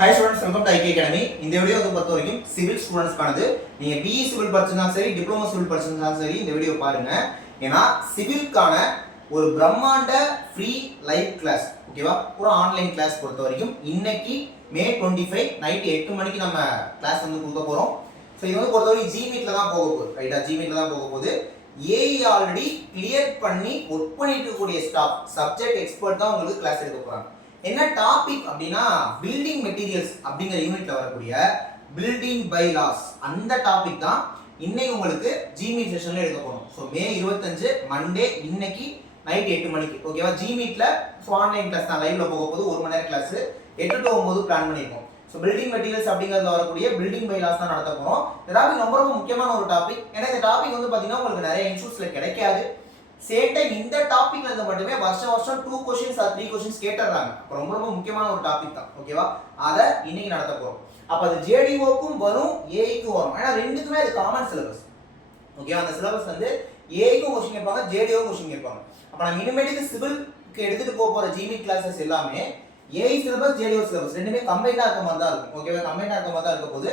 Hi students, welcome to IK Academy. இந்த video வந்து பொறுத்த வரைக்கும் சிவில் ஸ்டூடண்ட்ஸ்க்கானது. நீங்க BE சிவில் படிச்சிருந்தாலும் சரி, டிப்ளமோ சிவில் படிச்சிருந்தாலும் சரி இந்த வீடியோ பாருங்க. ஏன்னா சிவில்கான ஒரு பிரம்மாண்ட ஃப்ரீ லைவ் கிளாஸ், ஓகேவா? ஒரு ஆன்லைன் கிளாஸ் பொறுத்த வரைக்கும் இன்னைக்கு மே 25 நைட் 8 மணிக்கு நம்ம கிளாஸ் வந்து கொடுக்க போறோம். ஸோ இது வந்து பொறுத்தவரைக்கும் ஜிமீட்ல தான் போக போகுது, ரைட்டா? ஜிமீட்ல தான் போக போகுது. ஏஐ ஆல்ரெடி கிளியர் பண்ணி ஒர்க் பண்ணிட்டு இருக்கக்கூடிய ஸ்டாஃப், சப்ஜெக்ட் எக்ஸ்பர்ட் தான் உங்களுக்கு கிளாஸ் எடுக்க போறாங்க. என்ன டாபிக் அப்படின்னா பில்டிங் மெட்டீரியல்ஸ் அப்படிங்கிற யூனிட்ல வரக்கூடிய பில்டிங் பை லாஸ், அந்த டாபிக் தான் இன்னைக்கு உங்களுக்கு ஜிமீட் செஷன்ல எடுக்க போறோம். ஸோ மே 25 மண்டே இன்னைக்கு நைட் 8 மணிக்கு, ஓகேவா? ஜிமீட்ல ஆன்லைன் கிளாஸ் தான், லைவ்ல போக போது 1 மணி நேரம் கிளாஸ் 8 to 9 பிளான் பண்ணிருக்கோம். ஸோ பில்டிங் மெட்டீரியல்ஸ் அப்படிங்கிறதுல வரக்கூடிய பில்டிங் பை லாஸ் தான் நடத்த போறோம். இந்த டாபிக் ரொம்ப ரொம்ப முக்கியமான ஒரு டாபிக். ஏன்னா இந்த டாபிக் வந்து பாத்தீங்கன்னா உங்களுக்கு நிறைய இன்ஸ்டியூட்ஸ்ல கிடைக்காது. சேம் டைம் இந்த டாபிக்ல இருந்து மட்டுமே வருஷம் 2 क्वेश्चंस ஆர் 3 क्वेश्चंस கேட்டறாங்க. ரொம்ப ரொம்ப முக்கியமான ஒரு டாபிக் தான், ஓகேவா? அத இன்னைக்கு நடத்த போறோம். அப்ப அது ஜேடிஓக்கும் வரும், ஏஐக்கும் வரும். ஏன்னா ரெண்டுக்குமே அது காமன் சிலபஸ், ஓகேவா? அந்த சிலபஸ் வந்து ஏஐக்கும் क्वेश्चन கேட்பாங்க, ஜேடிஓக்கும் क्वेश्चन கேட்பாங்க. அப்ப நம்ம இனிமேட்டுக்கு சிவில்க்கு எடுத்துட்டு போற ஜிமீட் கிளாसेस எல்லாமே ஏஐ சிலபஸ், ஜேடிஓ சிலபஸ் ரெண்டுமே கம்பைண்டா இருக்க மாதிரி தான் இருக்கும், ஓகேவா? கம்பைண்டா இருக்க மாதிரி தான் இருக்க போது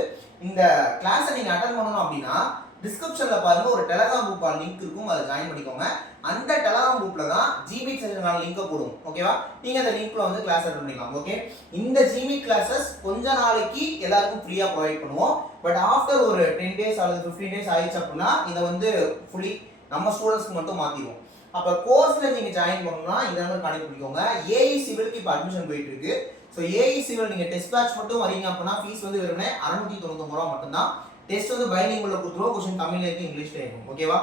இந்த கிளாஸை நீங்க அட்டெண்ட் பண்ணணும் அப்படின்னா டிஸ்கிரிப்ஷன்ல பாருங்க ஒரு டெலகிராம் குரூப் லிங்க் இருக்கும், அதை ஜாயின் பண்ணிக்கோங்க. அந்த டெலகிராம் குரூப்ல தான் ஜிமீட் செஷனுக்கான லிங்கை போடுவோம், ஓகேவா? நீங்க அந்த லிங்க்ல வந்து கிளாஸ் அட்டெண்ட் பண்ணிக்கலாம், ஓகே? இந்த ஜிமீட் கிளாसेस கொஞ்ச நாளைக்கு எல்லாருக்கும் ஃப்ரீயா ப்ரொவைட் பண்ணுவோம். பட் ஆஃப்டர் ஒரு 10 டேஸ் அல்லது 15 டேஸ் ஆயிடுச்சு அப்படின்னா இதை வந்து ஃபுல்லி நம்ம ஸ்டூடெண்ட்ஸ்க்கு மட்டும் மாத்திடுவோம். அப்ப கோர்ஸ்ல நீங்க ஜாயின் பண்ணணும்னா இந்த நம்பர் கனெக்ட் பண்ணிக்கோங்க. ஏஐ சிவிலுக்கு இப்போ அட்மிஷன் போயிட்டு இருக்கு. ஸோ ஏஐ சிவில் நீங்க டெஸ்ட் பேட்ச் மட்டும் வரீங்க அப்படின்னா ஃபீஸ் வந்து வெறுமனே 699 ரூபா மட்டும்தான். டெஸ்ட் வந்து பைலிங்குவல்ல கொடுத்துருவோம், क्वेश्चन தமிழ்ல இருக்கு, இங்கிலீஷ்ல இருக்கும், ஓகேவா?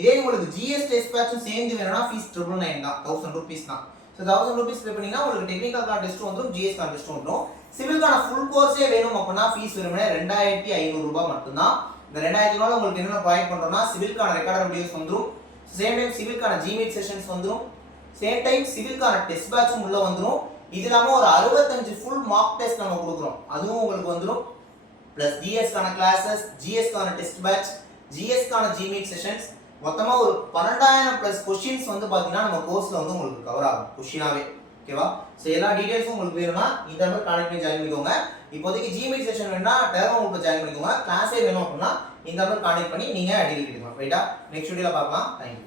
இதே உங்களுக்கு ஜிஎஸ் டெஸ்ட் பேட்சும் சேர்ந்து வேணும்னா ஃபீஸ் 999 தான், 1000 ரூபீஸ் தான். ஸோ 1000 ரூபீஸ் பே பண்ணீங்கன்னா உங்களுக்கு டெக்னிக்கல் டெஸ்ட் வந்துடும், ஜிஎஸ் டெஸ்ட் வந்துடும். சிவிலுக்கான ஃபுல் கோர்ஸே வேணும் அப்படின்னா ஃபீஸ் வெறுமனே 2500 ரூபாய் மட்டும்தான். இந்த 2000 ரூபாய் உங்களுக்கு என்னென்ன ப்ரொவைட் பண்றோம்னா சிவிலுக்கான ரெக்கார்டட் வீடியோஸ் வந்துடும், சேம் டைம் சிவிலுக்கான ஜிமீட் செஷன்ஸ் வந்துடும், சேம் டைம் சிவிலுக்கான டெஸ்ட் பேட்சும் உள்ள வந்துடும். இது இல்லாம ஒரு 65 ஃபுல் மார்க் டெஸ்ட் நம்ம கொடுக்குறோம், அதுவும் உங்களுக்கு வந்துடும். பிளஸ் ஜிஎஸ் கான கிளாसेस, ஜிஎஸ் கான டெஸ்ட் பேட்ச், ஜிஎஸ் கான ஜிமீட் செஷன்ஸ், மொத்தமா ஒரு 12000 பிளஸ் क्वेश्चंस வந்து பாத்தீங்கன்னா நம்ம கோர்ஸ்ல வந்து உங்களுக்கு கவர் ஆகும் क्वेश्चनாவே, ஓகேவா? சோ எல்லா டீடைல்ஸும் உங்களுக்கு வேணும்னா இந்த நம்பர் கான்டாக்ட் பண்ணி ஜாயின் பண்ணிக்கோங்க. இப்போதைக்கு ஜிமீட் செஷன் வேணும்னா டெலகிராம் குரூப்ல ஜாயின் பண்ணிக்கோங்க. கிளாஸே வேணும் அப்படின்னா இந்த நம்பர் கான்டாக்ட் பண்ணி நீங்க டீடைல் கேட்டுக்கலாம், ரைட்டா? நெக்ஸ்ட் வீடியோல பார்க்கலாம். Thank you.